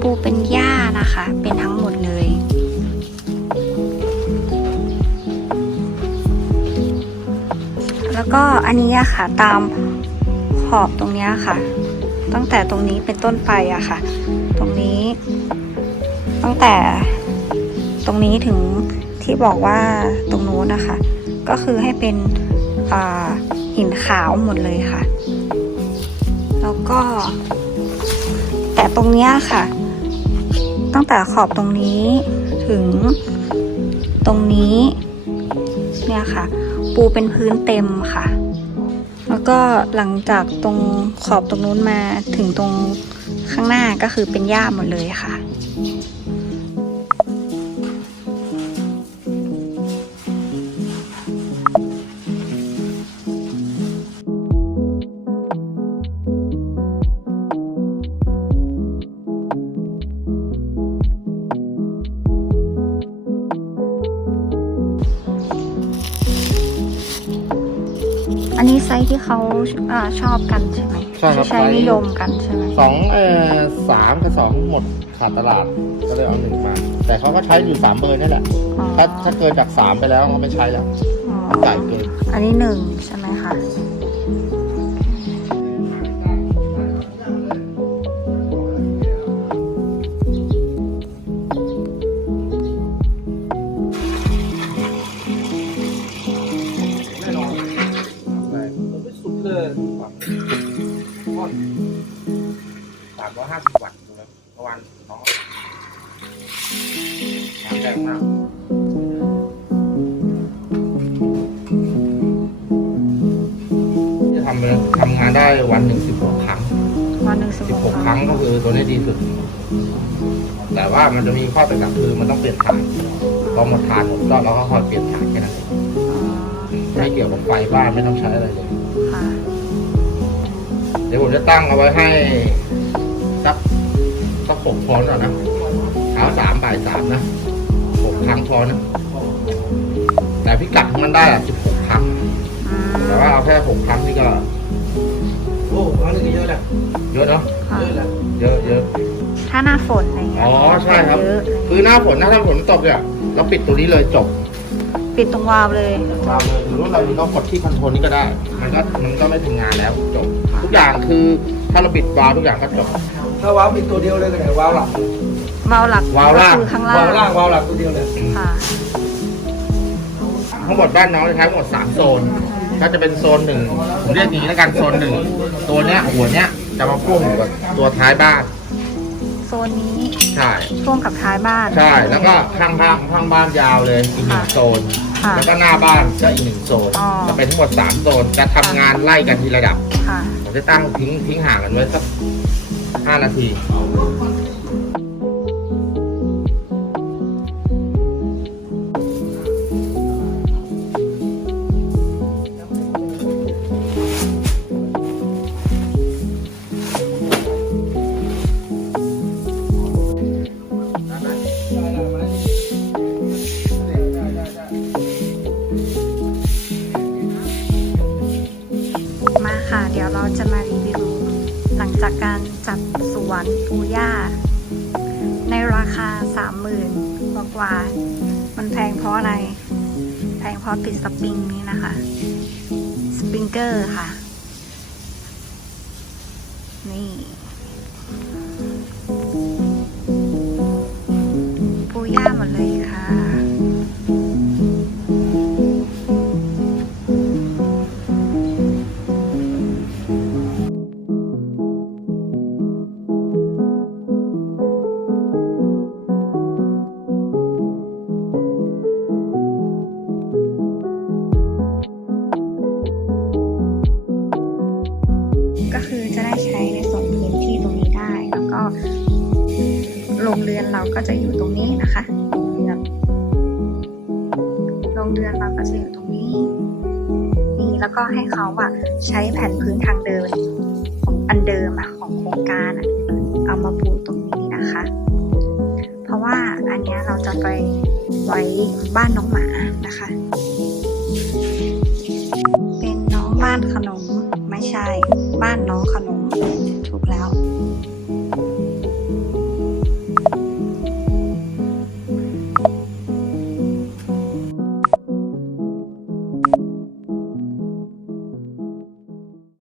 ปูเป็นหญ้านะคะ เป็นทั้งหมดเลยแล้วก็อันนี้อะค่ะตามขอบตรงนี้ค่ะ ตั้งแต่ตรงนี้เป็นต้นไปอะค่ะ ตรงนี้ ตั้งแต่ตรงนี้ถึงที่บอกว่าตรงนู้นนะคะ ก็คือให้เป็นอ่าหินขาวหมดเลยค่ะ แล้วก็ แต่ตรงนี้ค่ะ ตั้งแต่ขอบตรงนี้ถึงตรงนี้ เนี่ยค่ะ ปูเป็นพื้นเต็มค่ะ แล้วก็หลังจากตรงขอบตรงนู้นมาถึงตรงข้างหน้าก็คือเป็นหญ้าหมดเลยค่ะ อันนี้ไซส์ที่เขาอาชอบกันใช่ไหมใช่ครับ ที่ใช้ไซส์นิยมกันใช่ไหมสองเอ่อสามกับสองหมดขาดตลาดก็เลยเอาหนึ่งมา แต่เขาก็ใช้อยู่สามเบอร์นี่แหละ อ๋อถ้าถ้าเกินจากสามไปแล้วก็ไม่ใช้แล้วอ๋อมันใหญ่เกินอันนี้หนึ่งใช่ไหมคะ อนสามร้อยห้าสิบวัตต์ดูแล้วประมาณน้องสามแรงมากจะทำเลยทำงานได้วันหนึ่งสิบหกครั้ง วันหนึ่งสิบสิบหหกกคครั้รั้งงก็คือตัวนี้ดีสุด แต่ว่ามันจะมีข้อแตกต่างคือมันต้องเปลี่ยนถ่านพอหมดถ่านหมดก็เราก็คอยเปลี่ยนถ่านแค่นั้นเองอ๋อไม่เกี่ยวกับไฟบ้านไม่ต้องใช้อะไรเลยค่ะ เดี๋ยวผมจะตั้งเอาไว้ให้สักสักหกพอนก่อนนะเช้าสามบ่ายสามนะหกครั้งพอนะแต่พิกัดของมันได้อะสิบหกครั้งอืมแต่ว่าเอาแค่หกครั้งนี่ก็ โอ้ครั้งหนึงก็เยอะแหละเยอะเนาะค่ะเยอะแหละเยอะเยอะถ้าหน้าฝนอะไรเงี้ยอ๋อใช่ครับ เยอะคือหน้าฝนนะถ้าฝนตกเนี่ยเราปิดตัวนี้เลยจบปิดตรงวาล์วเลยวางเลยหรือว่าเราเรากดที่คอนโทรลนี้ก็ได้ มันก็มันก็ไม่ถึงงานแล้วจบ ทุกอย่างคือถ้าเราปิดวาล์วทุกอย่างก็จบ ถ้าว้าวมีตัวเดียวเลยก็ได้ว้าวหลักวาล์วหลักวาล์วล่างก็คือข้างล่าว้างวล่างว้าวหลักตัวเดียวเลยค่ะ ทั้งหมดบ้านน้องจะใช้ทั้งหมดสามโซน ก็จะเป็นโซนหนึ่งผมเรียกอย่างนี้แล้วกันโซนหนึ่งตัวเนี้ยหัวเนี้ยจะมาพ่วงอยู่กับตัวท้ายบ้าน โซนนี้ใช่ ช่วงกับท้ายบ้าน ใช่ แล้วก็ข้างบ้านข้างบ้านยาวเลยอีกหนึ่งโซน ค่ะ แล้วก็หน้าบ้านก็อีกหนึ่งโซนอ๋อ จะเป็นทั้งหมดสามโซนจะทำงานไล่กันทีระดับค่ะ ผมจะตั้งทิ้งทิ้งห่างกันไว้สักห้านาทีมา จากการจัดสวนปูย่า ในราคาสามหมื่นกว่ากว่า มันแพงเพราะอะไร แพงเพราะติดสปริงนี้นะคะ สปริงเกอร์ค่ะ นี่ โรงเรือนเราก็จะอยู่ตรงนี้นะคะโรงเรือนเราก็จะอยู่ตรงนี้นี่แล้วก็ให้เขาอะใช้แผ่นพื้นทางเดินของอันเดิมอะของโครงการอะเอามาปูตรงนี้นะคะ เพราะว่าอันนี้เราจะไปไว้บ้านน้องหมานะคะ เป็นน้องบ้านขนมไม่ใช่ บ้านน้องขนม